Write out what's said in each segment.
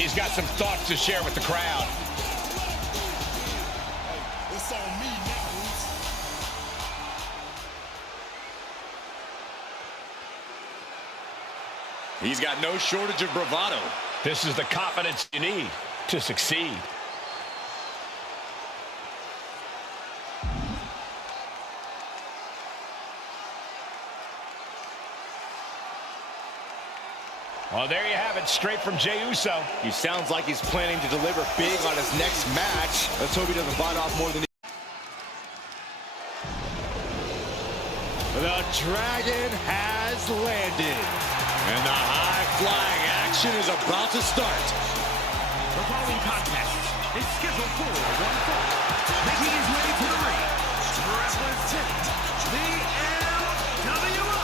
He's got some thoughts to share with the crowd. It's on me now, Roots. He's got no shortage of bravado. This is the confidence you need to succeed. Well, there you have it, straight from Jey Uso. He sounds like he's planning to deliver big on his next match. Let's hope he doesn't bite off more than he... The Dragon has landed. And the high-flying action is about to start. The following contest is scheduled for one fall. Making his way to the ring, representing the NWO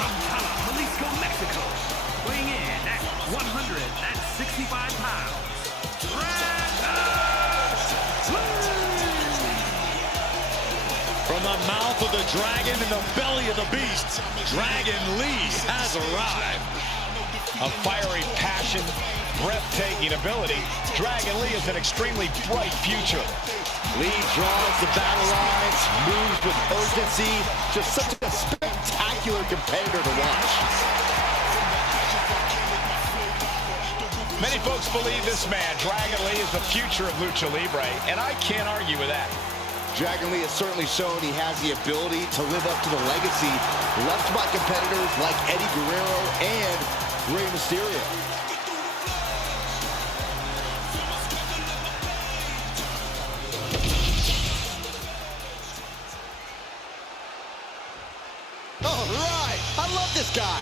from Jalisco, Mexico. Weighing in at 165 pounds, From the mouth of the dragon and the belly of the beast, Dragon Lee has arrived. A fiery passion, breathtaking ability. Dragon Lee has an extremely bright future. Lee draws the battle lines, moves with urgency. Just such a spectacular competitor to watch. Many folks believe this man, Dragon Lee, is the future of Lucha Libre, and I can't argue with that. Dragon Lee has certainly shown he has the ability to live up to the legacy left by competitors like Eddie Guerrero and Rey Mysterio. All right, I love this guy.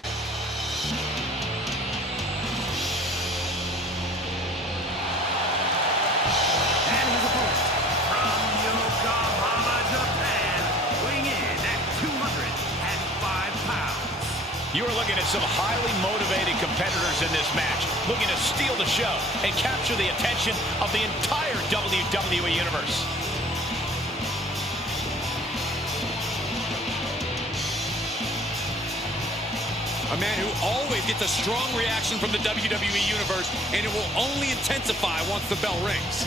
You are looking at some highly motivated competitors in this match, looking to steal the show and capture the attention of the entire WWE Universe. A man who always gets a strong reaction from the WWE Universe, and it will only intensify once the bell rings.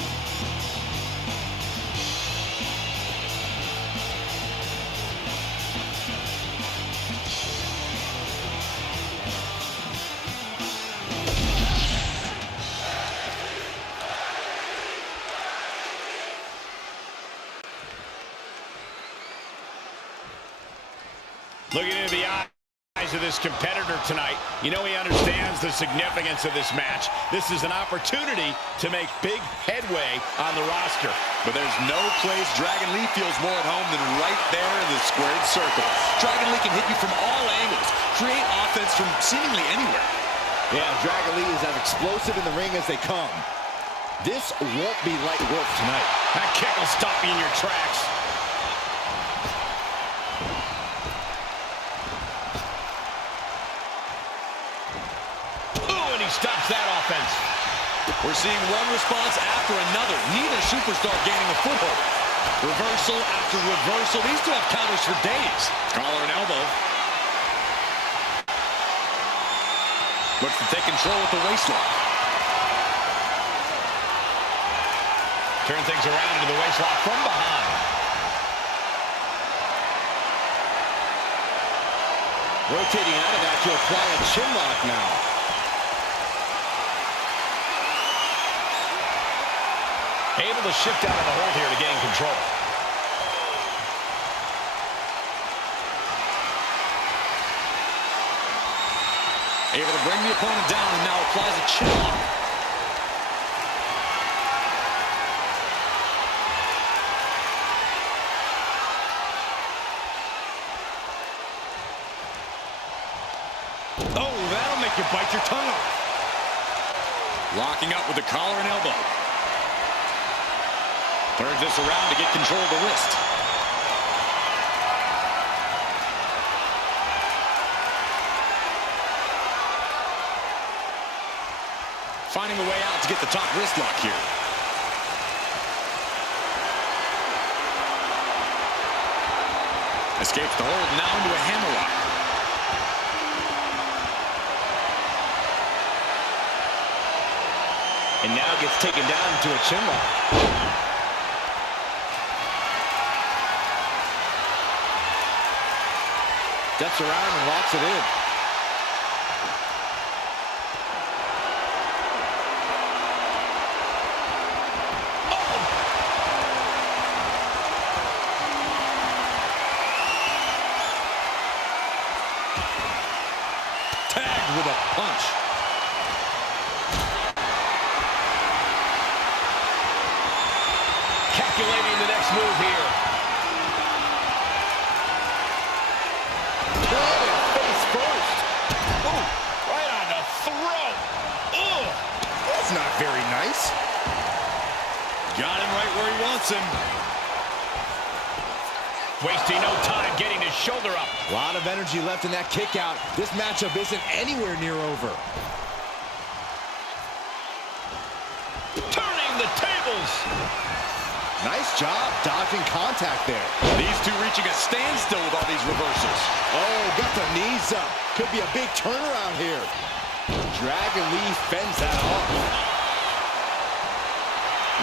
Looking into the eyes of this competitor tonight, you know he understands the significance of this match. This is an opportunity to make big headway on the roster. But there's no place Dragon Lee feels more at home than right there in the squared circle. Dragon Lee can hit you from all angles, create offense from seemingly anywhere. Yeah, Dragon Lee is as explosive in the ring as they come. This won't be light work tonight. That kick will stop you in your tracks. Stops that offense. We're seeing one response after another. Neither superstar gaining a foothold. Reversal after reversal. These two have counters for days. Collar and elbow. Looks to take control with the waistlock. Turn things around into the waistlock from behind. Rotating out of that to apply a chin lock now. Able to shift out of the hold here to gain control. Able to bring the opponent down and now applies a chin lock. Oh, that'll make you bite your tongue off. Locking up with the collar and elbow. Turns this around to get control of the wrist. Finding a way out to get the top wrist lock here. Escapes the hold, now into a hammerlock. And now gets taken down into a chinlock. Steps around and locks it in. Tagged with a punch. Calculating the next move here. Face first. Ooh, right on the throat. Ugh. That's not very nice. Got him right where he wants him. Wasting no time getting his shoulder up. A lot of energy left in that kick out. This matchup isn't anywhere near over. Turning the tables. Nice job dodging contact there. These two reaching a standstill with all these reversals. Oh, got the knees up. Could be a big turnaround here. Dragon Lee fends that off.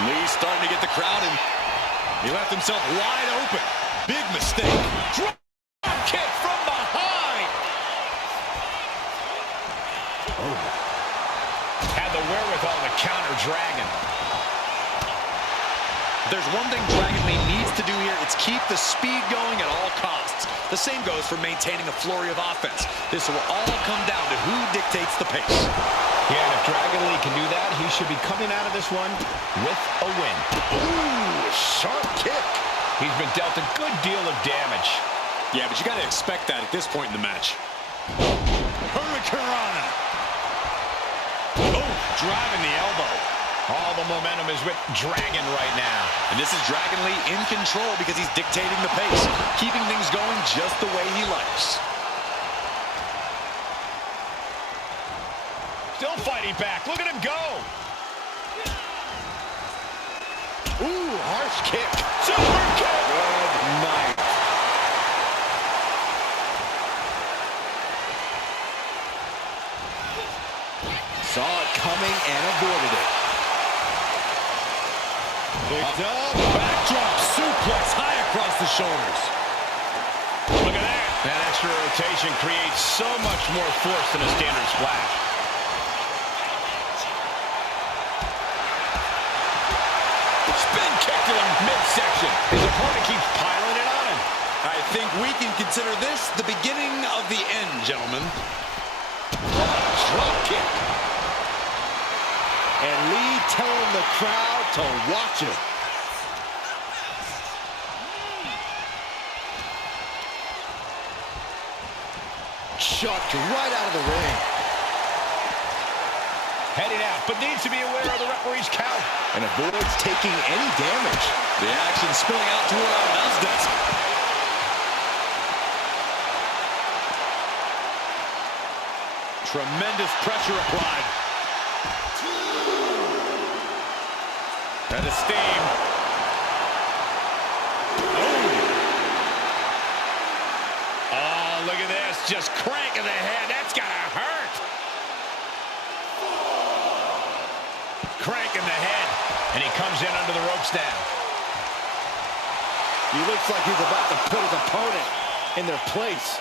Lee starting to get the crowd, and he left himself wide open. Big mistake. Drop kick from behind. Oh. Had the wherewithal to counter Dragon. There's one thing Dragon Lee needs to do here. It's keep the speed going at all costs. The same goes for maintaining a flurry of offense. This will all come down to who dictates the pace. Yeah, and if Dragon Lee can do that, he should be coming out of this one with a win. Ooh, sharp kick. He's been dealt a good deal of damage. Yeah, but you got to expect that at this point in the match. Hurricanrana. Oh, driving the elbow. All the momentum is with Dragon right now. And this is Dragon Lee in control because he's dictating the pace, keeping things going just the way he likes. Still fighting back. Look at him go. Ooh, harsh kick. Super kick. Good night. Saw it coming and avoided it. Picked up. Backdrop suplex high across the shoulders. Look at that. That extra rotation creates so much more force than a standard splash. Spin kick to the midsection. His opponent keeps piling it on him. I think we can consider this the beginning of the end, gentlemen. Drop kick. And Lee telling the crowd to watch it. Chucked right out of the ring. Heading out, but needs to be aware of the referee's count. And avoids taking any damage. The action spilling out toward our announce desk. Tremendous pressure applied. And the steam. Oh, look at this. Just cranking the head. That's gotta hurt. Cranking the head. And he comes in under the ropes now. He looks like he's about to put his opponent in their place.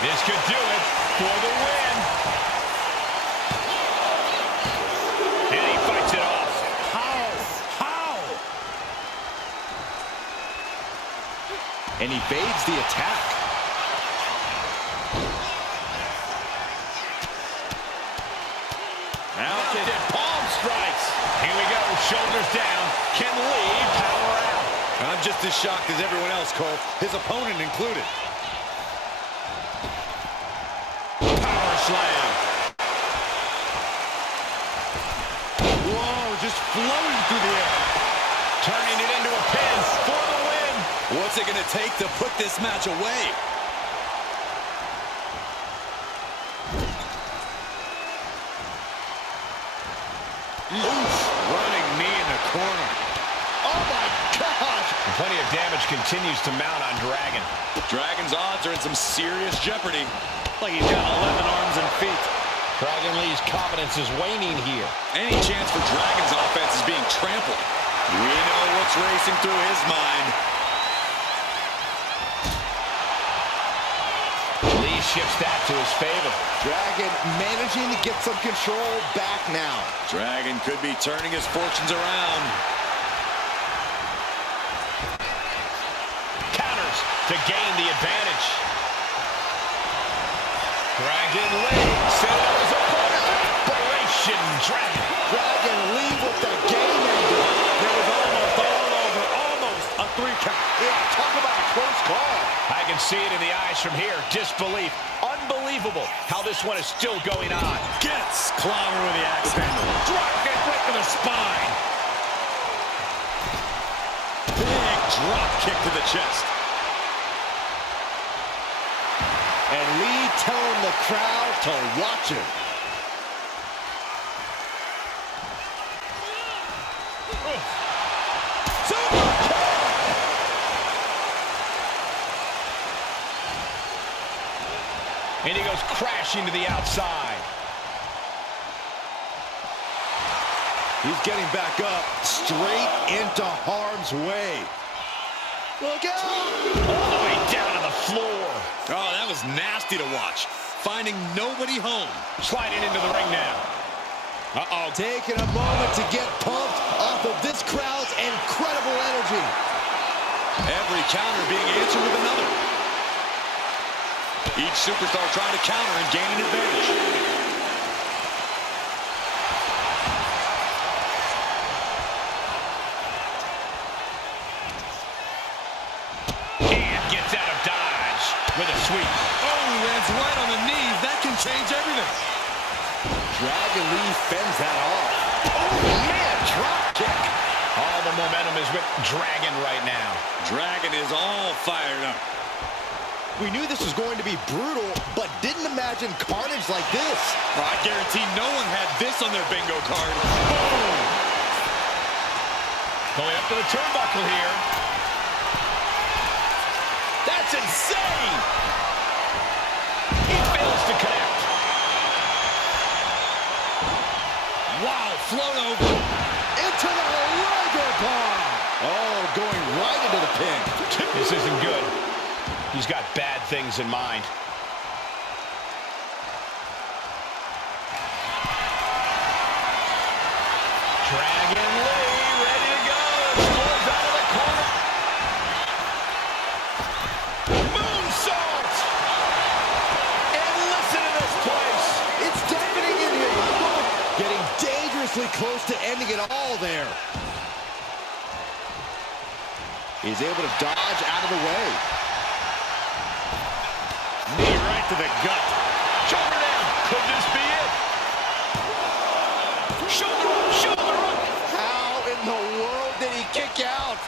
This could do it for the win. And he fights it off. How? And he evades the attack. Mounted palm strikes. Here we go, shoulders down. Can Lee power out? I'm just as shocked as everyone else, Cole, his opponent included. Power slam. Whoa, just floating through the air. Turning it into a pin for the win. What's it going to take to put this match away? Oof, running knee in the corner. Oh my gosh! And plenty of damage continues to mount on Dragon. Dragon's odds are in some serious jeopardy. Like he's got 11 arms and feet. Dragon Lee's confidence is waning here. Any chance for Dragon's offense is being trampled. We know what's racing through his mind. Lee shifts that to his favor. Dragon managing to get some control back now. Dragon could be turning his fortunes around. Counters to gain the advantage. Dragon Lee set up his opponent. Operation Dragon. Dragon Lee with the game ender. It was almost all over. Almost a 3 count. Yeah, talk about a close call. I can see it in the eyes from here. Disbelief. Unbelievable how this one is still going on. Gets clobbered with the axe handle. Drop kick right to the spine. Big drop kick to the chest. And Lee telling the crowd to watch him. And he goes crashing to the outside. He's getting back up, straight into harm's way. Look out! All the way down to the floor. Oh, that was nasty to watch. Finding nobody home. Sliding into the ring now. Uh-oh. Taking a moment to get pumped off of this crowd's incredible energy. Every counter being answered with another. Each superstar trying to counter and gain an advantage. And gets out of dodge with a sweep. Oh, lands right on the knees. That can change everything. Dragon Lee fends that off. Oh, man, drop kick. All the momentum is with Dragon right now. Dragon is all fired up. We knew this was going to be brutal, but didn't imagine carnage like this. I guarantee no one had this on their bingo card. Boom! Going up to the turnbuckle here. That's insane! He fails to connect. Wow, float over. Into the Liger Bomb. Oh, going right into the pin. This isn't good. He's got bad things in mind. Dragon Lee ready to go. Explores out of the corner. Moonsault! And listen to this place. It's deafening in here. Getting dangerously close to ending it all there. He's able to dodge out of the way. Knee right to the gut. Shoulder down. Could this be it? Shoulder up, shoulder up. How in the world did he kick out?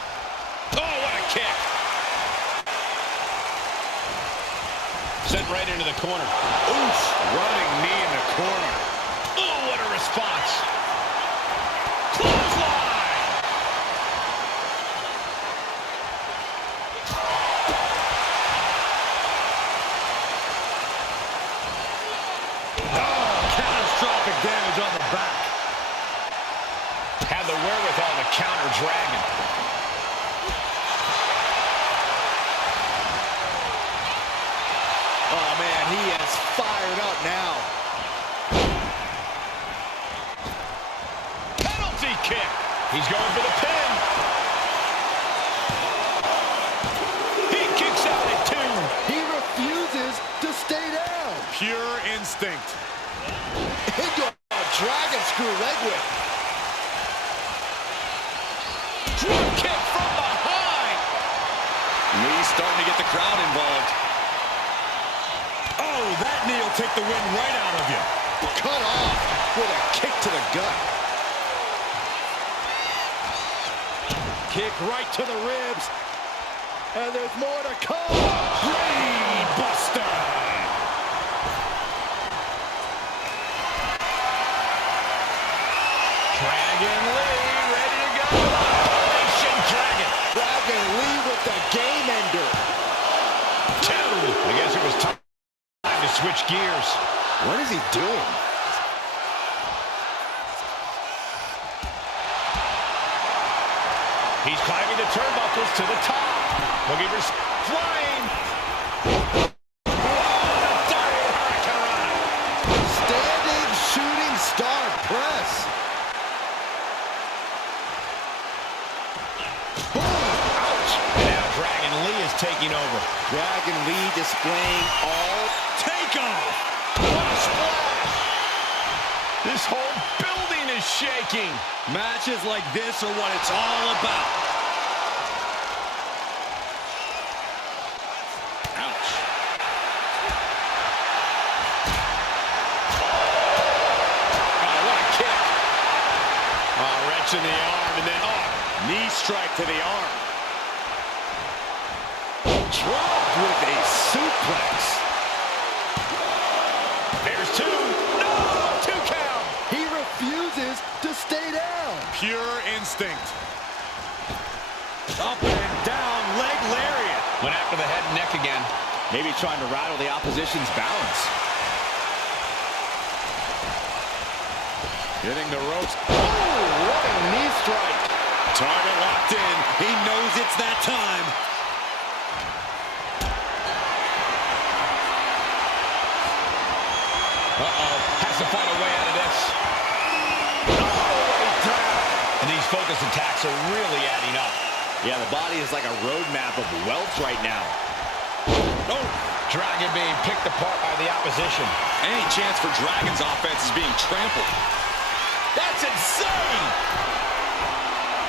Oh, what a kick. Sent right into the corner. Oof, running knee in the corner. Oh, what a response. Clothesline. Catastrophic damage on the back. Had the wherewithal to counter Dragon. Oh, man, he is fired up now. Penalty kick. He's going for the pin. He kicks out at 2. He refuses to stay down. Pure instinct. Into a dragon screw leg whip. Drop kick from behind. Lee starting to get the crowd involved. Oh, that knee will take the wind right out of you. Cut off with a kick to the gut. Kick right to the ribs. And there's more to come. Brain buster. Dragon Lee ready to go. Operation Dragon. Dragon Lee with the game ender. 2. I guess it was time to switch gears. What is he doing? He's climbing the turnbuckles to the top. Looking for flying. Standing shooting star press. Boom! Ouch! And now Dragon Lee is taking over. Dragon Lee displaying all Takeoff! What a splash! This whole building is shaking. Matches like this are what it's all about. Ouch. Oh, what a kick. Oh, wrench in the arm, and then, Knee strike to the arm. dropped with a suplex. there's two. No, 2 count. He refuses to stay down. Pure instinct. Up and down, leg lariat. Went after the head and neck again. Maybe trying to rattle the opposition's balance. Hitting the ropes. Oh, what a knee strike. Target locked in. He knows it's that time. Has to find a way out of this. Oh, and these focus attacks are really adding up. Yeah, the body is like a roadmap of wealth right now. Oh, Dragon being picked apart by the opposition. Any chance for Dragon's offense is being trampled. That's insane!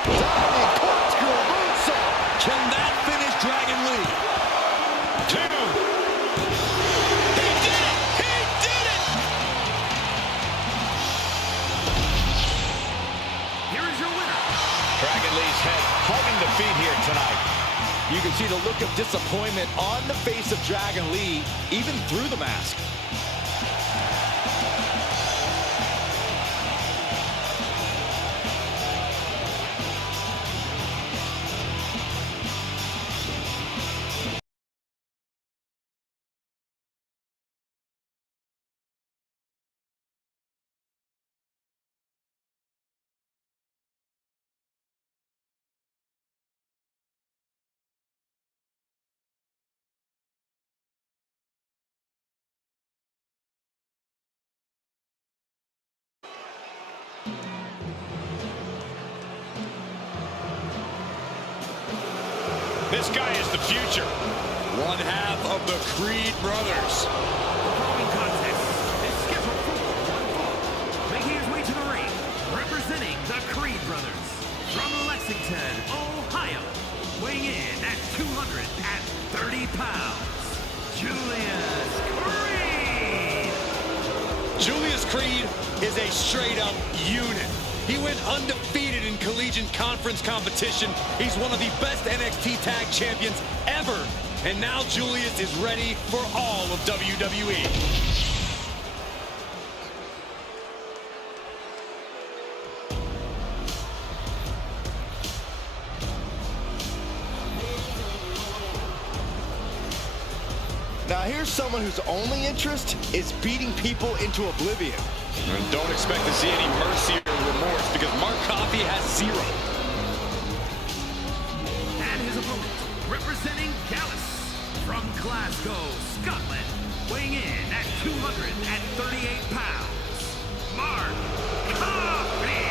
Diving corkscrew moonsault. Can that finish Dragon Lee? 2. He did it! He did it! Here is your winner. Dragon Lee's head hugging defeat here tonight. You can see the look of disappointment on the face of Dragon Lee, even through the mask. This guy is the future. One half of the Creed brothers. The following contest is scheduled for one fall. Making his way to the ring, representing the Creed brothers, from Lexington, Ohio, weighing in at 230 pounds, Julius Creed. Julius Creed is a straight-up unit. He went undefeated in collegiate conference competition. He's one of the best NXT tag champions ever. And now Julius is ready for all of WWE. Now here's someone whose only interest is beating people into oblivion. And don't expect to see any mercy or remorse because Mark Coffey has 0. And his opponent, representing Gallus, from Glasgow, Scotland, weighing in at 238 pounds, Mark Coffey.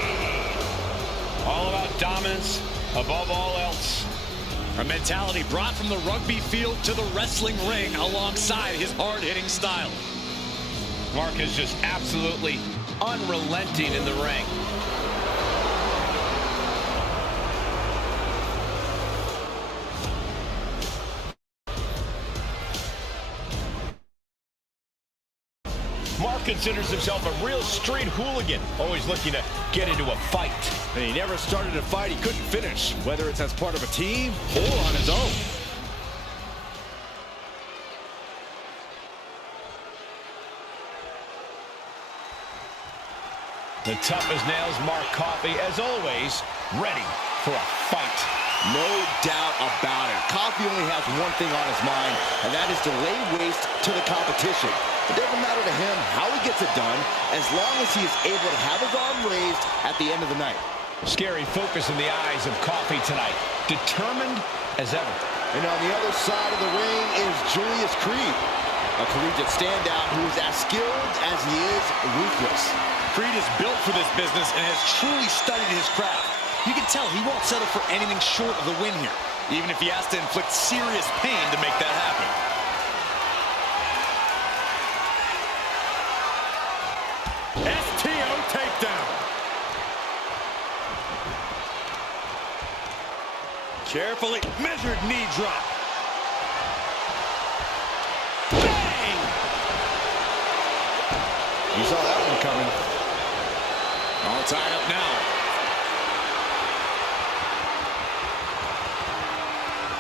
All about dominance above all else. A mentality brought from the rugby field to the wrestling ring alongside his hard-hitting style. Mark is just absolutely unrelenting in the ring. Mark considers himself a real street hooligan, always looking to get into a fight. And he never started a fight he couldn't finish, whether it's as part of a team or on his own. The tough as nails Mark Coffey, as always, ready for a fight. No doubt about it. Coffee only has one thing on his mind, and that is to lay waste to the competition. It doesn't matter to him how he gets it done, as long as he is able to have his arm raised at the end of the night. Scary focus in the eyes of Coffee tonight. Determined as ever. And on the other side of the ring is Julius Creed, a collegiate standout who is as skilled as he is ruthless. Creed is built for this business and has truly studied his craft. You can tell he won't settle for anything short of the win here, even if he has to inflict serious pain to make that happen. STO takedown. Carefully measured knee drop. Bang! You saw that one coming. All tied up now.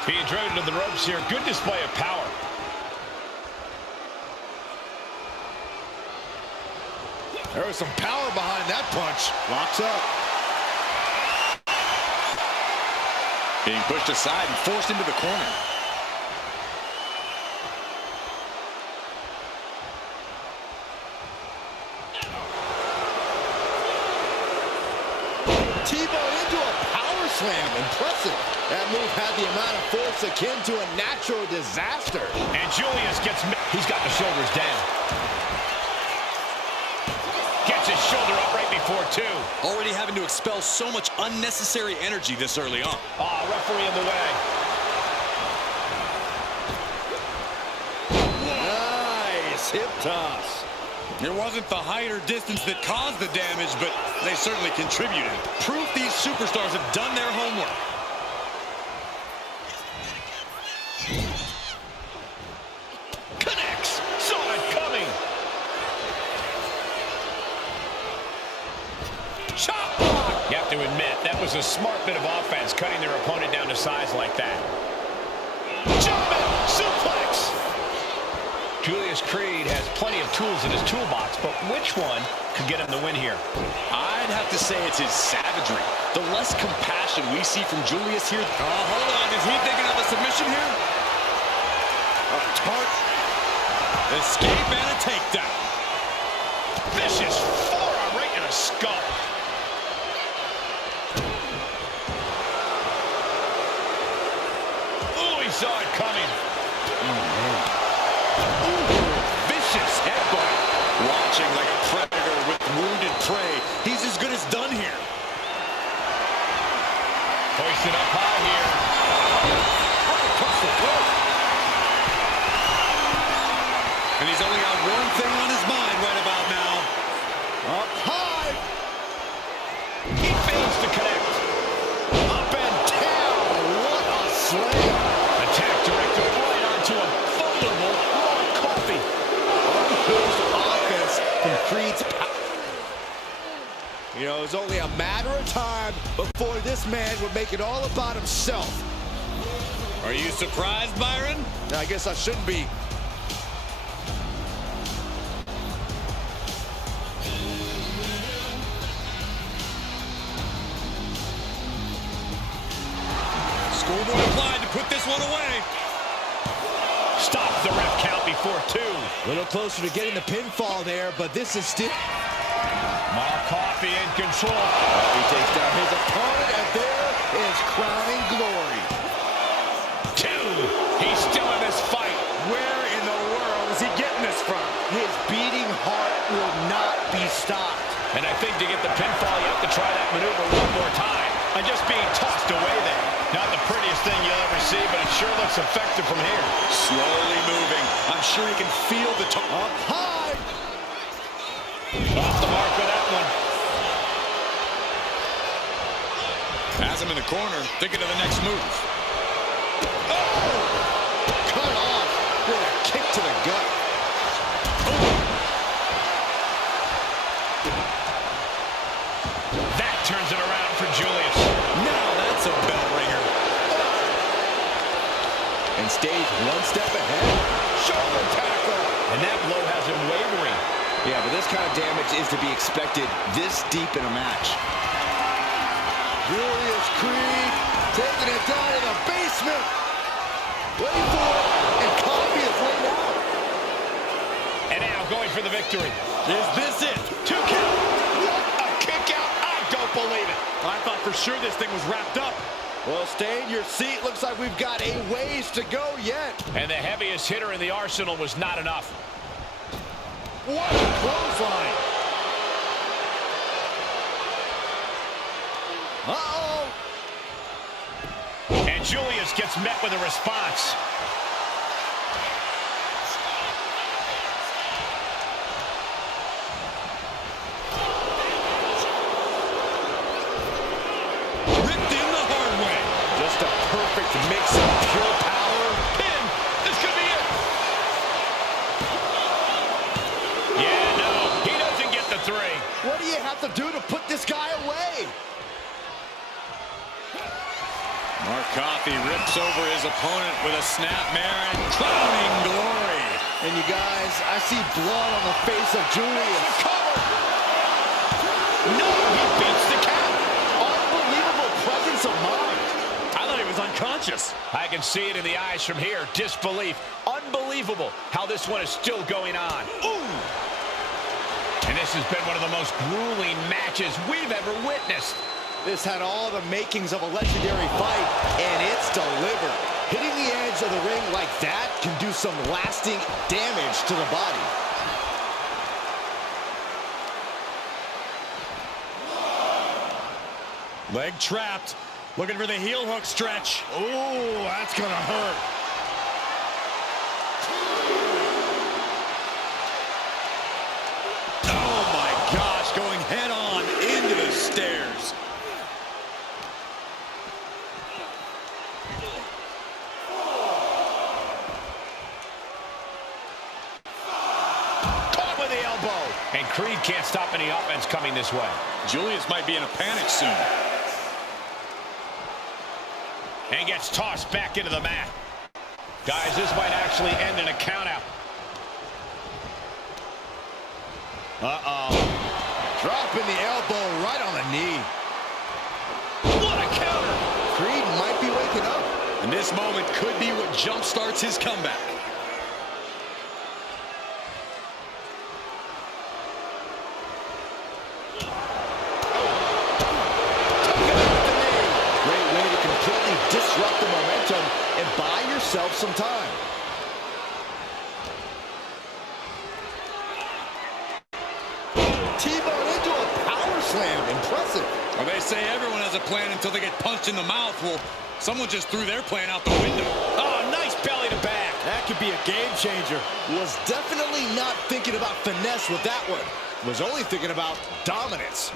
Being driven to the ropes here. Good display of power. There was some power behind that punch. Locks up. Being pushed aside and forced into the corner. T-bone into a power slam. Impressive. That move had the amount of force akin to a natural disaster. And Julius he's got the shoulders down. Gets his shoulder up right before two. Already having to expel so much unnecessary energy this early on. Oh, referee in the way. Nice hip toss. It wasn't the height or distance that caused the damage, but they certainly contributed. Proof these superstars have done their homework. Connects. Saw it coming. Chop block. You have to admit, that was a smart bit of offense, cutting their opponent down to size like that. Jumping suplex. Julius Creed has plenty of tools in his toolbox, but which one could get him the win here? I'd have to say it's his savagery. The less compassion we see from Julius here. Oh, hold on. Is he thinking of a submission here? A tart. Escape and a takedown. Vicious forearm right in the skull. Ooh, he saw it coming. Vicious headbutt. Watching like a predator with wounded prey. He's as good as done here. Hoisted up high here. Right across the throat. And he's only got one thing on his mind right about now. Up high. He fails to connect. Up and down. What a slam. Attack directed right onto a vulnerable Coffee. Unhinged offense from Creed's power. You know, it was only a matter of time before this man would make it all about himself. Are you surprised, Byron? I guess I shouldn't be. Schoolboy applied to put this one away. Stops the ref count before two. A little closer to getting the pinfall there, but this is still... Coffee in control. He takes down his opponent, and there is crowning glory. Two. He's still in this fight. Where in the world is he getting this from? His beating heart will not be stopped. And I think to get the pinfall, you have to try that maneuver one more time. And just being tossed away there. Not the prettiest thing you'll ever see, but it sure looks effective from here. Slowly moving. I'm sure he can feel the toe. Up high. Off the mark with that one. Has him in the corner, thinking of the next move. Oh! Cut off with a kick to the gut. That turns it around for Julius. Now that's a bell ringer. And stays one step ahead. Shoulder tackle. And that blow has him wavering. Yeah, but this kind of damage is to be expected this deep in a match. Julius Creed taking it down. basement. Waiting for it, and Coffee is laid out. And now going for the victory. Is this it? 2 count. What a kick out. I don't believe it. I thought for sure this thing was wrapped up. Well, stay in your seat. Looks like we've got a ways to go yet. And the heaviest hitter in the arsenal was not enough. What a clothesline. Uh-oh. And Julius gets met with a response. Ripped in the hard way. Just a perfect mix of pure power. Pin. This could be it. Yeah, no. He doesn't get the 3. What do you have to do to put this guy away? Mark Coffey rips over his opponent with a snapmare and crowning glory. And you guys, I see blood on the face of Julius. No, he beats the count. Unbelievable presence of mind. I thought he was unconscious. I can see it in the eyes from here. Disbelief. Unbelievable how this one is still going on. Ooh! And this has been one of the most grueling matches we've ever witnessed. This had all the makings of a legendary fight, and it's delivered. Hitting the edge of the ring like that can do some lasting damage to the body. Leg trapped. Looking for the heel hook stretch. Ooh, that's gonna hurt. Oh my gosh, going head on into the stairs. Caught with the elbow. And Creed can't stop any offense coming this way. Julius might be in a panic soon. And gets tossed back into the mat. Guys, this might actually end in a countout. Uh-oh. Dropping the elbow right on the knee. What a counter. Creed might be waking up. And this moment could be what jumpstarts his comeback. Great way to completely disrupt the momentum and buy yourself some time. T-bone into a power slam. Impressive. Well, they say everyone has a plan until they get punched in the mouth. Well, someone just threw their plan out the window. Oh, nice belly to back. That could be a game changer. Was definitely not thinking about finesse with that one. Was only thinking about dominance.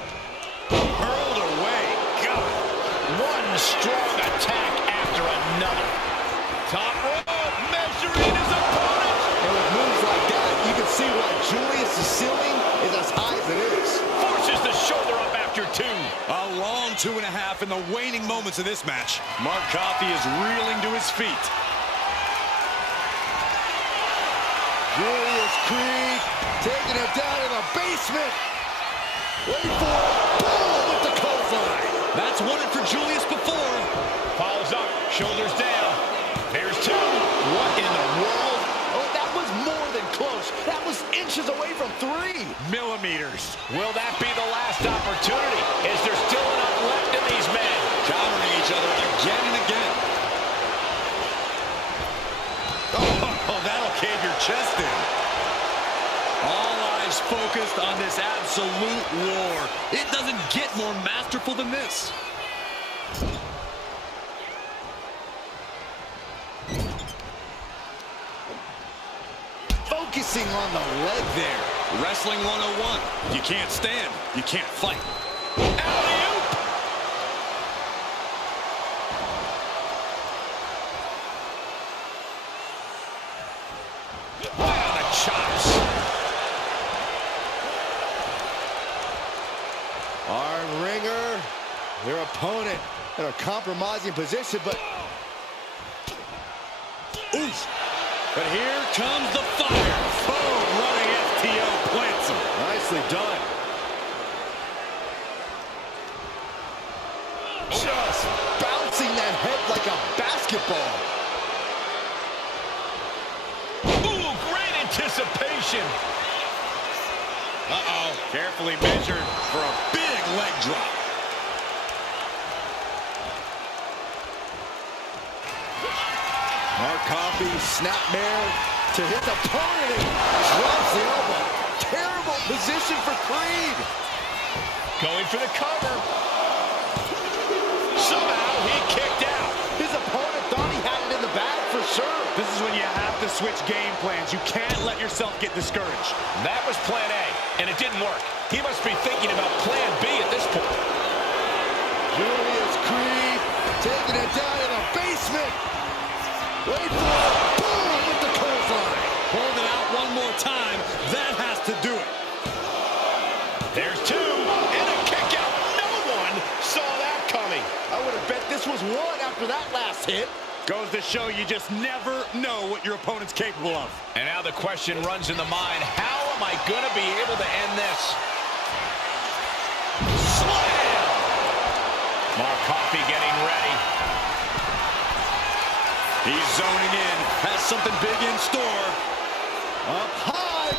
Hurled away. God. One strong attack after another. Top rope, measuring his opponent. And with moves like that, you can see why Julius' ceiling is as high as it is. Forces the shoulder up after 2. A long 2.5 in the waning moments of this match. Mark Coffey is reeling to his feet. Julius Creed taking him down in the basement. Waiting for it. Boom with the clothesline. That's won it for Julius before. Follows up, shoulders down. There's 2. What in the world? Oh, that was more than close. That was inches away from 3. Millimeters. Will that be the last opportunity? Is there still enough left in these men? Countering each other again and again. Oh, that'll cave your chest in. All eyes focused on this absolute war. It doesn't get more masterful than this. Focusing on the leg there. Wrestling 101. You can't stand, you can't fight. Alley-oop! Wow, the chops. Arm wringer. Their opponent in a compromising position, but Oof. But here comes the fire. Boom, running FTO plants him. nicely done. Just bouncing that head like a basketball. basketball. Ooh, great anticipation. Uh-oh, carefully measured for a big leg drop. Mark Coffey, snapmare to his opponent and drops the elbow. Terrible position for Creed. Going for the cover. Somehow he kicked out. His opponent thought he had it in the bag for sure. This is when you have to switch game plans. You can't let yourself get discouraged. That was plan A, and it didn't work. He must be thinking about plan B at this point. Julius Creed taking it down in the basement. Wait for it. Boom with the clothesline. Hold it out one more time. That has to do it. There's two, and a kick out. No one saw that coming. I would have bet this was one after that last hit. Goes to show you just never know what your opponent's capable of. And now the question runs in the mind, how am I going to be able to end this? Slam! Mark Coffey getting ready. He's zoning in, has something big in store. Up high.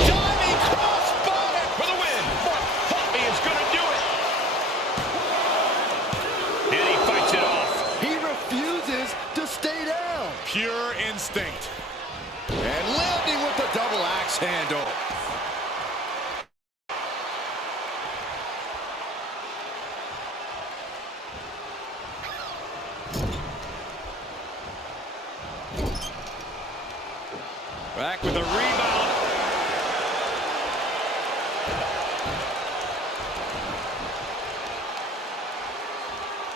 Diving crossbody for the win. Mark Coffey is going to do it. And he fights it off. He refuses to stay down. Pure instinct. And landing with the double axe handle. Back with a rebound.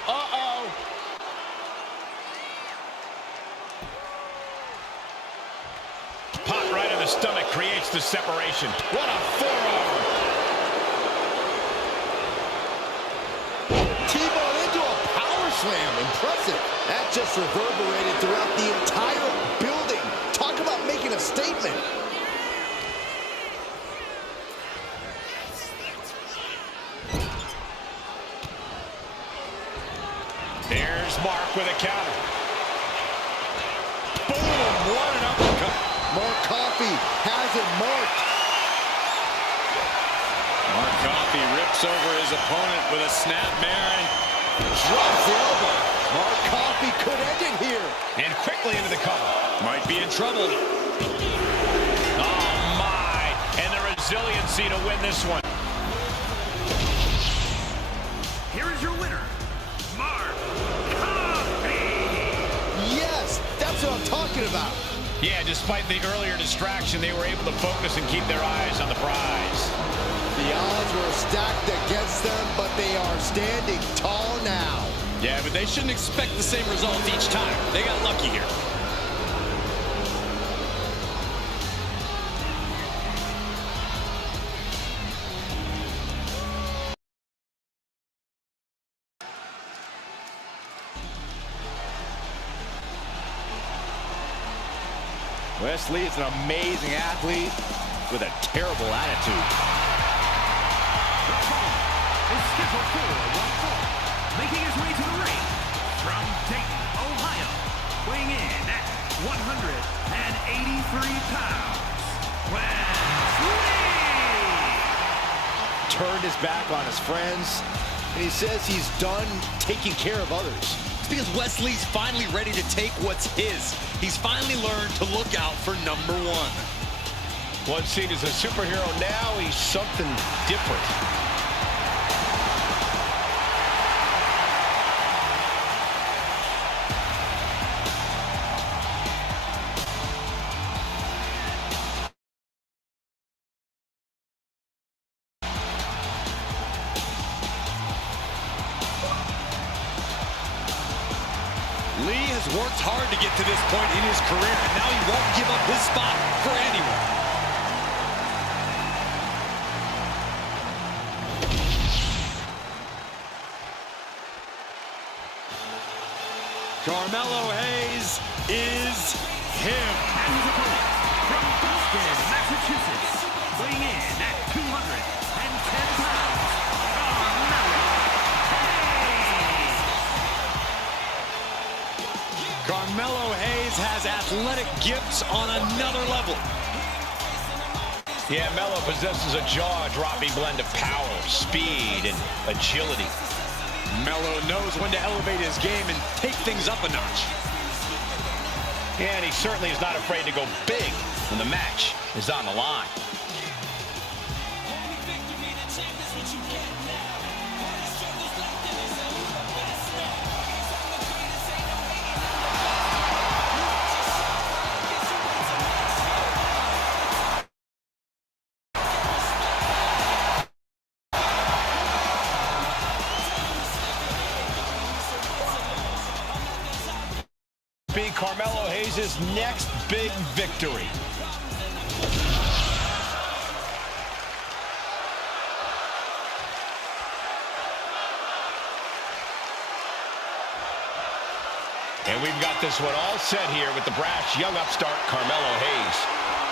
Uh-oh. Pop right in the stomach creates the separation. What a forearm. T-bone into a power slam. Impressive. That just reverberated throughout the entire building. Talk about making a statement. There's Mark with a counter. Boom, what an uppercut. Mark Coffey has it marked. Mark Coffey rips over his opponent with a snapmare and Drops the elbow. Mark Coffey could end it here. And quickly into the cover. might be in trouble. Oh, my. And the resiliency to win this one. Here is your winner, Mark Coffey. Yes, that's what I'm talking about. Yeah, despite the earlier distraction, they were able to focus and keep their eyes on the prize. The odds were stacked against them, but they are standing tall now. Yeah, but they shouldn't expect the same result each time. They got lucky here. Wesley is an amazing athlete with a terrible attitude. The opponent is scheduled for one fall, making his way to the ring from Dayton, Ohio, weighing in at 183 pounds, Wesley! Turned his back on his friends, and he says he's done taking care of others. It's because Wesley's finally ready to take what's his. He's finally learned to look out for number one. Once seen as a superhero, now he's something different. Lee has worked hard to get to this point in his career, and now he won't give up his spot for anyone. Carmelo Hayes is him. And his opponent from Boston, Massachusetts, weighing in at 210 pounds, Carmelo Hayes. Carmelo Hayes has athletic gifts on another level. Yeah, Melo possesses a jaw-dropping blend of power, speed, and agility. Melo knows when to elevate his game and take things up a notch. And he certainly is not afraid to go big when the match is on the line. Be Carmelo Hayes' next big victory. And we've got this one all set here with the brash young upstart Carmelo Hayes.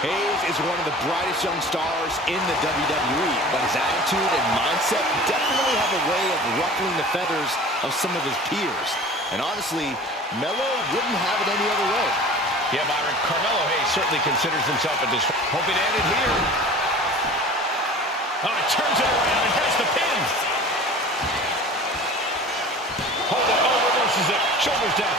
Hayes is one of the brightest young stars in the WWE, but his attitude and mindset definitely have a way of ruffling the feathers of some of his peers. And honestly, Melo wouldn't have it any other way. Yeah, Byron, Carmelo Hayes certainly considers himself a hoping to end it here. Oh, it turns it around and has the pin. Hold it, oh, reverses it, shoulders down.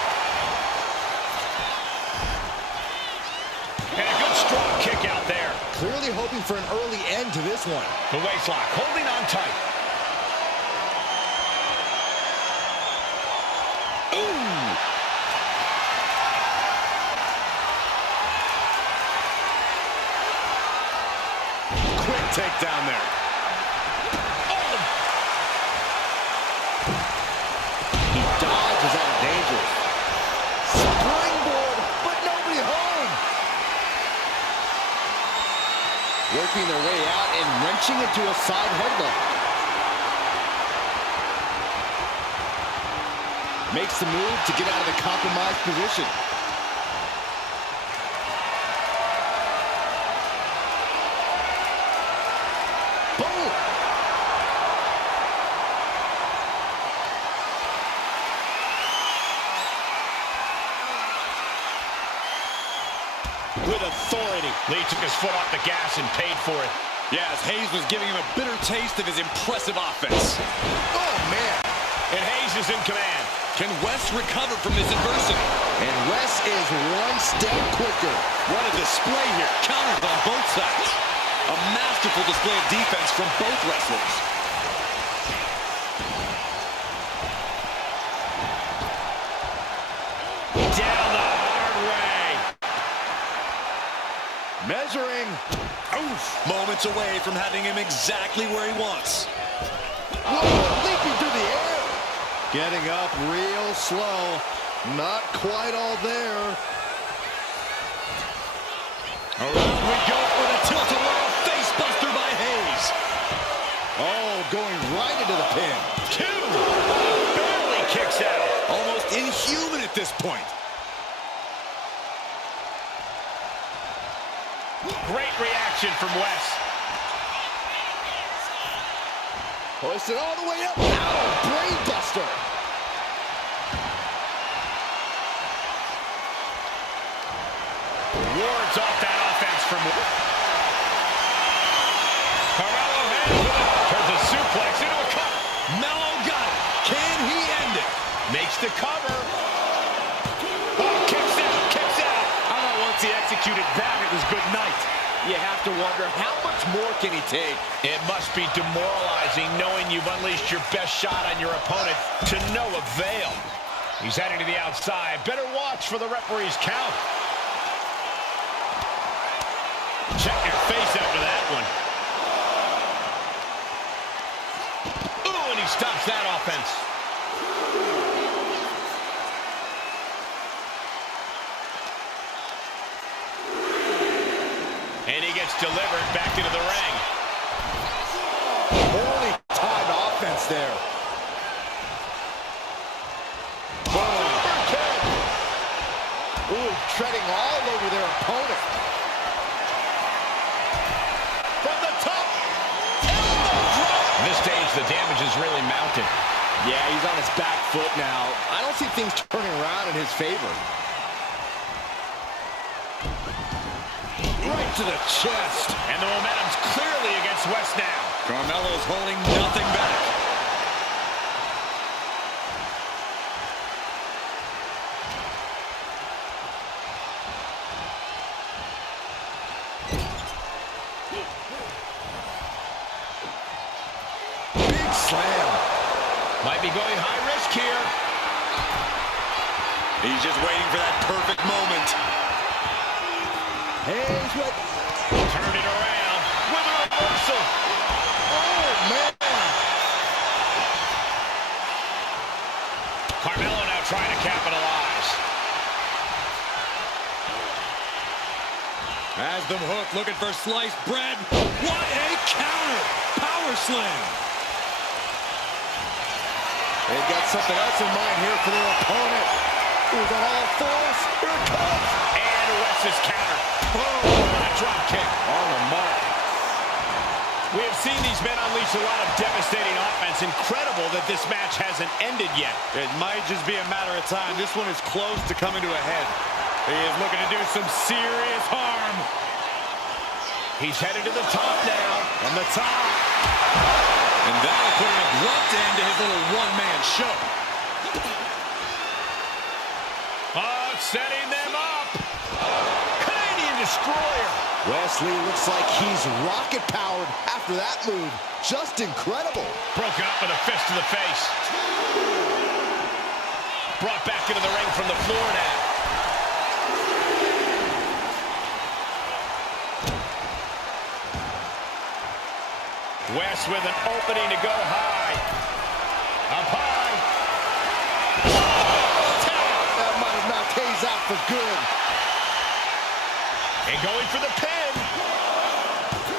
And a good strong kick out there. Clearly hoping for an early end to this one. The waist lock, holding on tight. Takedown there. Oh! He dodges out of danger. Springboard, but nobody home. Working their way out and wrenching into a side headlock. Makes the move to get out of the compromised position. With authority. Lee took his foot off the gas and paid for it. Yeah, as Hayes was giving him a bitter taste of his impressive offense. Oh, man. And Hayes is in command. Can West recover from this adversity? And West is one step quicker. What a display here. Counters on both sides. A masterful display of defense from both wrestlers. Down the hard way. Measuring. Oof. Moments away from having him exactly where he wants. Whoa, leaping through the air. Getting up real slow. Not quite all there. Around we go with a tilt-a-whirl facebuster by Hayes. Oh, going right into the pin. Two. Barely kicks out. Almost inhuman at this point. Great reaction from West. Hoisted all the way up. Ow, brain buster. Wards off that offense from Carmelo Hayes turns a suplex into a cover. Melo got it. Can he end it? Makes the cover. Oh, kicks out, kicks out. I thought once he executed that, it was good night. You have to wonder, how much more can he take? It must be demoralizing knowing you've unleashed your best shot on your opponent to no avail. He's heading to the outside. Better watch for the referee's count. Check your face after that one. Ooh, and he stops that offense. And he gets delivered back into the ring. Poorly timed offense there. Boom. Ooh, treading all over their opponent. From the top. At this stage, the damage is really mounted. Yeah, he's on his back foot now. I don't see things turning around in his favor. to the chest. And the momentum's clearly against West now. Carmelo's holding nothing back. Big slam. Might be going high risk here. He's just waiting for that perfect moment. Hayes with... Turned it around with a reversal. Oh, man. Carmelo now trying to capitalize. Has them hooked, looking for sliced bread. What a counter! Power slam. They've got something else in mind here for their opponent. Who's on all fours. Here it comes. And West's counter. Oh, a drop kick. On the mark. We have seen these men unleash a lot of devastating offense. Incredible that this match hasn't ended yet. It might just be a matter of time. This one is close to coming to a head. He is looking to do some serious harm. He's headed to the top now. From the top. And that'll put an abrupt end to his little one-man show. Oh, setting them up. Canadian Destroyer. Wesley looks like he's rocket-powered after that move. Just incredible. Broken up with a fist to the face. Brought back into the ring from the floor now. West with an opening to go high. Up high. That might have knocked Hayes out for good. And going for the pin.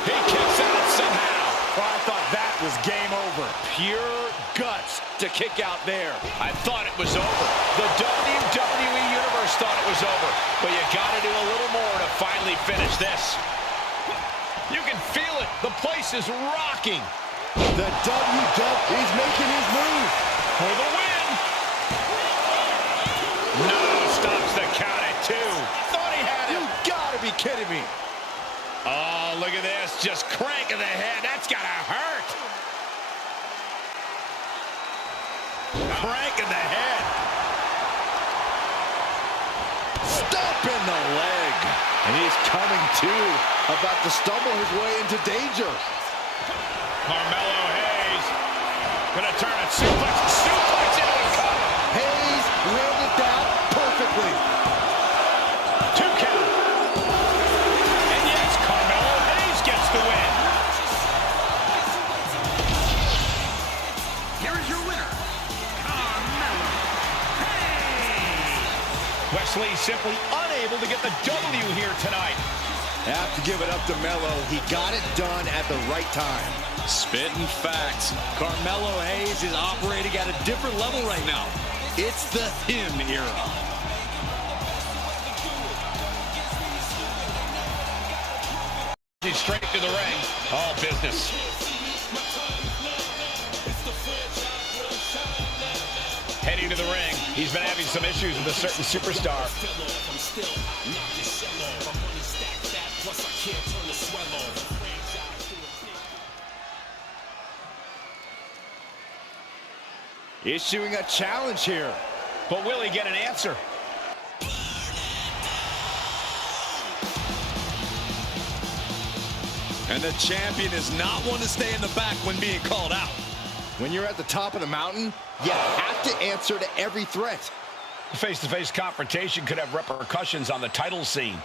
He kicks out somehow. Oh, I thought that was game over. Pure guts to kick out there. I thought it was over. The WWE Universe thought it was over. But you got to do a little more to finally finish this. You can feel it. The place is rocking. The he's making his move. For the win. No, stops the count at 2. Thought he had it. You gotta be kidding me. Oh, look at this. Just cranking the head. That's gotta hurt. Cranking the head. Stop in the leg. And he's coming to, about to stumble his way into danger. Carmelo Hayes gonna turn a suplex into a cover. Hayes landed that perfectly. 2 count. And yes, Carmelo Hayes gets the win. Here is your winner, Carmelo Hayes. Wesley simply unable to get the W here tonight. Have to give it up to Melo. He got it done at the right time. Spitting facts. Carmelo Hayes is operating at a different level right now. It's the him era. He's straight to the ring. All business. Heading to the ring. He's been having some issues with a certain superstar. Issuing a challenge here. But will he get an answer? And the champion is not one to stay in the back when being called out. When you're at the top of the mountain, you have to answer to every threat. Face-to-face confrontation could have repercussions on the title scene.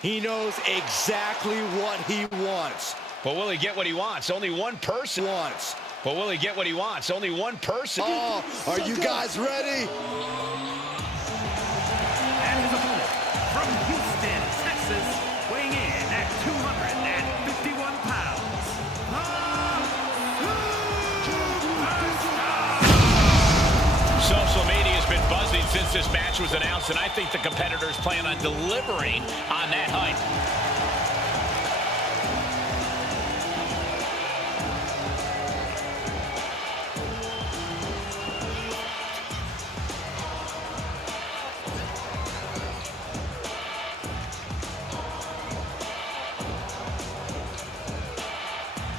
He knows exactly what he wants. But will he get what he wants? Only one person Wants. But will he get what he wants? Only one person. Oh, are you guys ready? And his opponent, from Houston, Texas, weighing in at 251 pounds, Social media has been buzzing since this match was announced, and I think the competitors plan on delivering on that hype.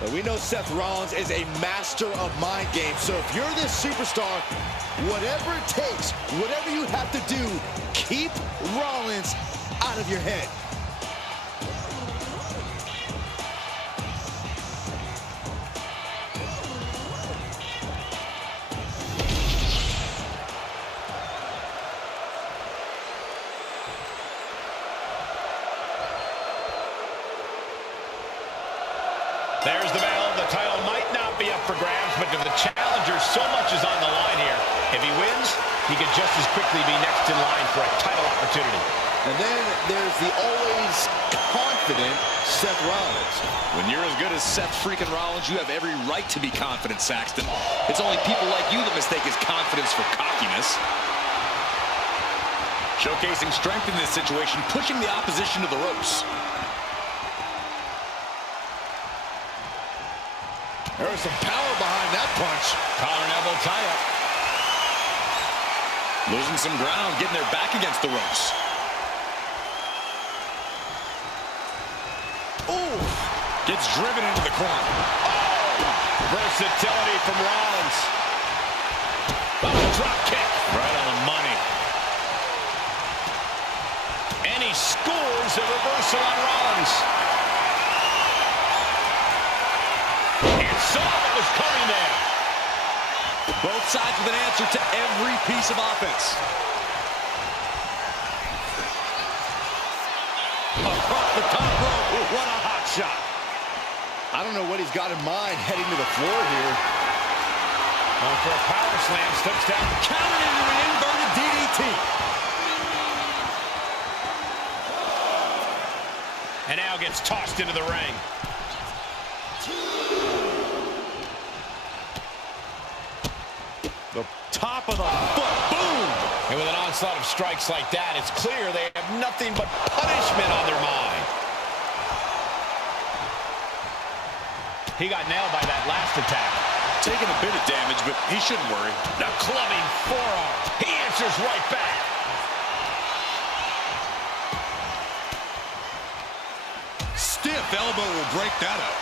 But we know Seth Rollins is a master of mind games. So if you're this superstar, whatever it takes, whatever you have to do, keep Rollins out of your head. There's the bell. The title might not be up for grabs, but to the challenger, so much is on the line here. If he wins, he could just as quickly be next in line for a title opportunity. And then there's the always confident Seth Rollins. When you're as good as Seth freaking Rollins, you have every right to be confident, Saxton. It's only people like you that mistake his confidence for cockiness. Showcasing strength in this situation, pushing the opposition to the ropes. There was some power behind that punch. Collar and elbow tie-up. Losing some ground, getting their back against the ropes. Ooh! Gets driven into the corner. Oh! Versatility from Rollins. Double drop kick. Right on the money. And he scores a reversal on Rollins. And saw what was coming there. Both sides with an answer to every piece of offense. Across the top rope. What a hot shot. I don't know what he's got in mind heading to the floor here. Going for a power slam. Steps down. Countered into an inverted DDT. And now gets tossed into the ring. The top of the foot. Boom! And with an onslaught of strikes like that, it's clear they have nothing but punishment on their mind. He got nailed by that last attack. Taking a bit of damage, but he shouldn't worry. The clubbing forearm. He answers right back. Stiff elbow will break that up.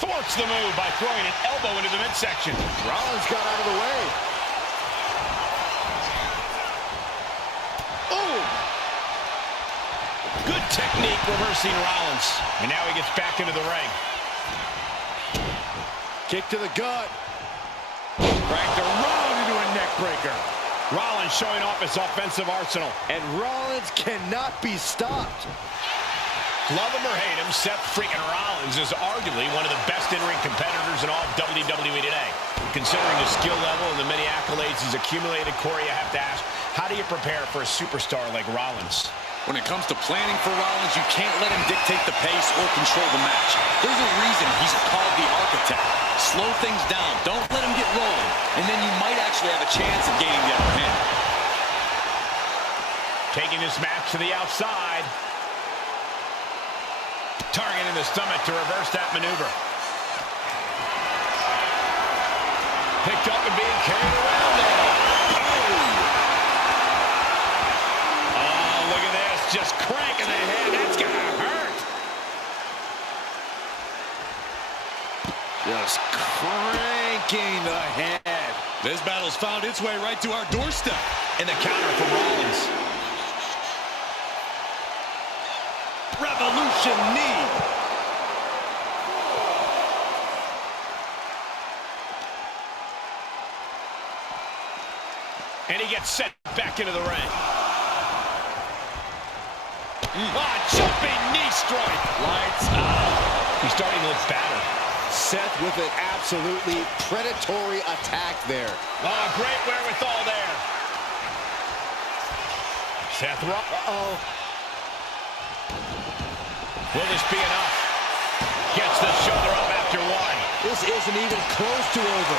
Thwarts the move by throwing an elbow into the midsection. Rollins got out of the way. Ooh! Good technique reversing Rollins. And now he gets back into the ring. Kick to the gut. Cracked around into a neck breaker. Rollins showing off his offensive arsenal. And Rollins cannot be stopped. Love him or hate him, Seth freaking Rollins is arguably one of the best in-ring competitors in all of WWE today. Considering his skill level and the many accolades he's accumulated, Corey, I have to ask, how do you prepare for a superstar like Rollins? When it comes to planning for Rollins, you can't let him dictate the pace or control the match. There's a reason he's called the architect. Slow things down. Don't let him get rolling. And then you might actually have a chance of gaining the upper hand. Taking this match to the outside. Targeting the stomach to reverse that maneuver. Picked up and being carried around there. Oh, look at this. Just cranking the head. That's going to hurt. Just cranking the head. This battle's found its way right to our doorstep. And the counter from Rollins. Revolution knee. And he gets set back into the ring. Jumping knee strike. Lights out. He's starting to look battered. Seth with an absolutely predatory attack there. Oh, great wherewithal there. Seth Rollins. Will this be enough? Gets the shoulder up after one. This isn't even close to over.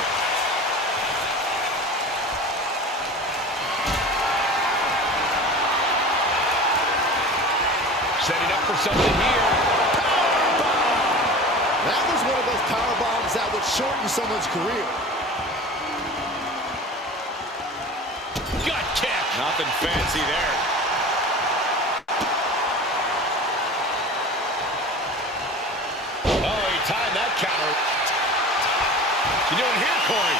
Setting up for something here. Powerbomb! That was one of those power bombs that would shorten someone's career. Gut kick. Nothing fancy there. doing here, Corey?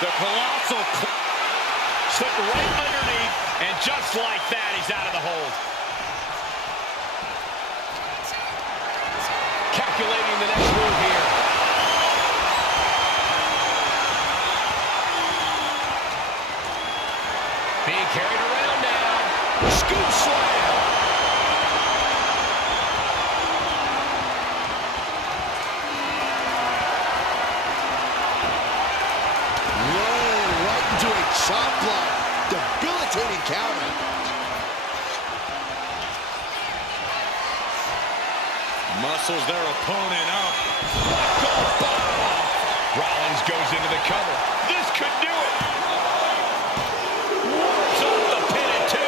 The colossal Slipped right underneath, and just like that, he's out of the hold. Calculating the next move here. Being carried around now. Scoop slam. Rolling right into a chop block. Debilitating counter. muscles their opponent up. Rollins goes into the cover. This could do it. Wards off the pin at 2.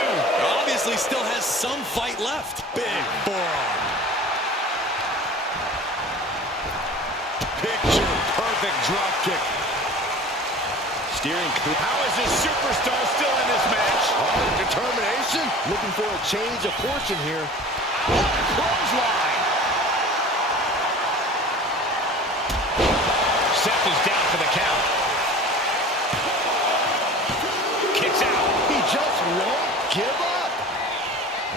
Obviously still has some fight left. Big forearm. Picture perfect drop kick. Steering clear. How is this superstar still in this match? Hard determination. Looking for a change of fortune here. Clothesline. Seth is down for the count. Kicks out. He just won't give up.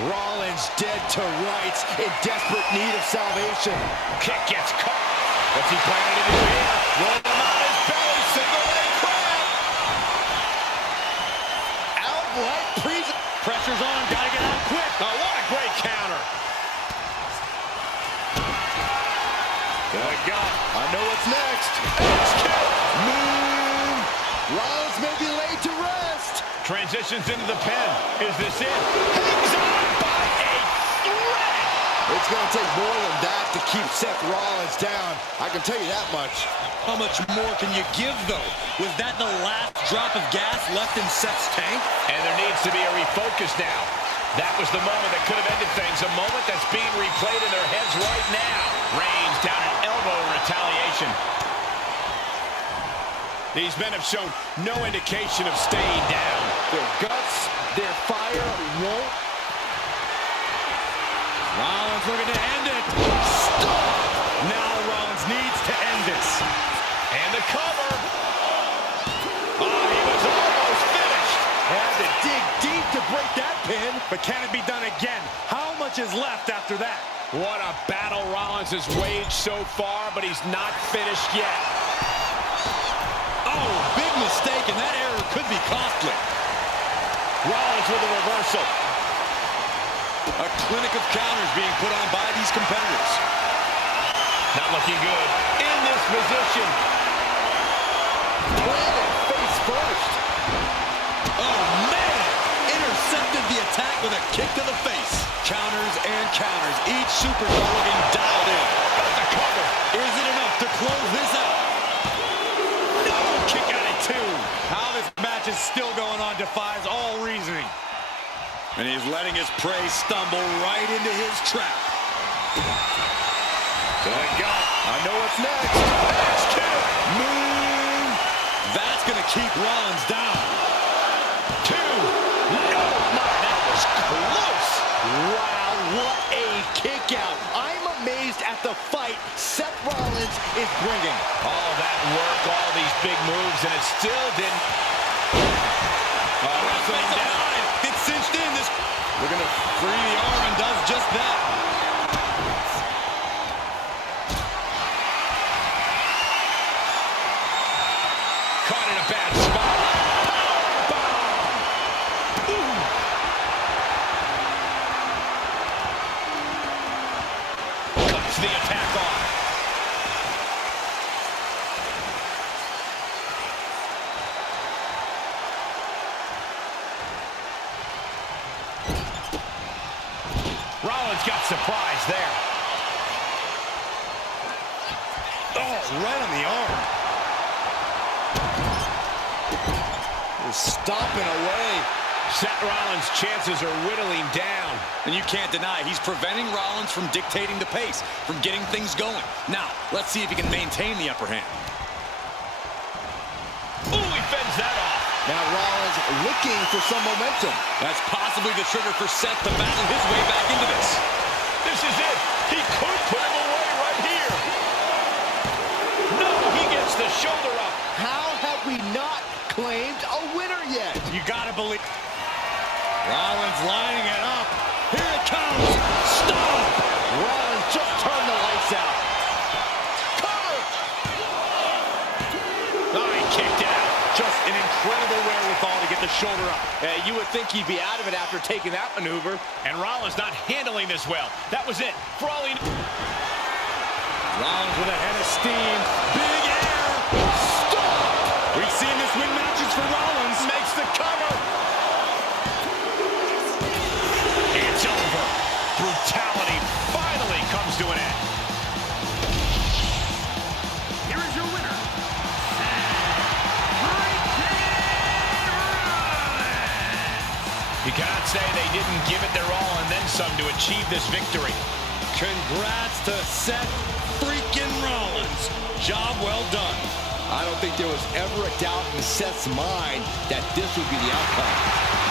Rollins dead to rights, in desperate need of salvation. Kick gets caught. What's he planning to do here? Roll him out his belly. Single leg crab. Outright Pressure's on, gotta get out quick. Oh, what a great counter. Good God. I know what's next. Moon. Rollins may be laid to rest. Transitions into the pen. Is this it? Hangs on by a thread. It's going to take more than that to keep Seth Rollins down. I can tell you that much. How much more can you give, though? Was that the last drop of gas left in Seth's tank? And there needs to be a refocus now. That was the moment that could have ended things. A moment that's being replayed in their heads right now. Reigns down an elbow in retaliation. These men have shown no indication of staying down. Their guts, their fire won't. Rollins looking to end it. Stop! Now Rollins needs to end this. And the cover. Oh, he was almost finished. Had to dig deep to break that pin. But can it be done again? How much is left after that? What a battle Rollins has waged so far, but he's not finished yet. Oh, big mistake, and that error could be costly. Rollins with a reversal. A clinic of counters being put on by these competitors. Not looking good. In this position. Planted face first. Oh, man! Intercepted the attack with a kick to the face. Counters and counters. Each superstar looking dialed in. Got the cover. Is it enough to close this out? No! Kick out at 2. How this match is still going on defies all reasoning. And he's letting his prey stumble right into his trap. Good God. I know what's next. That's 2. Moon. That's going to keep Rollins down. 2. No, that was close. Wow, what a kick out. I'm amazed at the fight Seth Rollins is bringing. All that work, all these big moves, and it still didn't. Wrestling down. It's cinched in. We're going to free the arm and does just that. Caught in a bad spot. Cuts the attack off. Rollins got surprised there. Oh, right on the arm. Stomping away. Seth Rollins' chances are whittling down. And you can't deny he's preventing Rollins from dictating the pace, from getting things going. Now, let's see if he can maintain the upper hand. Ooh, he fends that off. Now Rollins looking for some momentum. That's possibly the trigger for Seth to battle his way back into this. This is it. He could put him away right here. No, he gets the shoulder up. How have we not claimed a winner yet? You gotta believe. Rollins lining it up. Here it comes. Stop! Rollins just turned the lights out. Cover! Oh, he kicked out. Just an incredible wherewithal to get the shoulder up. You would think he'd be out of it after taking that maneuver. And Rollins not handling this well. That was it. For all he knew. Rollins with a head of steam. Big air. Stop! We've seen this win matches for Rollins. Makes the cover. It's over. Brutality finally comes to an end. Here is your winner, You cannot say they didn't give it their all and then some to achieve this victory. Congrats to Seth freaking Rollins. Job well done. I don't think there was ever a doubt in Seth's mind that this would be the outcome.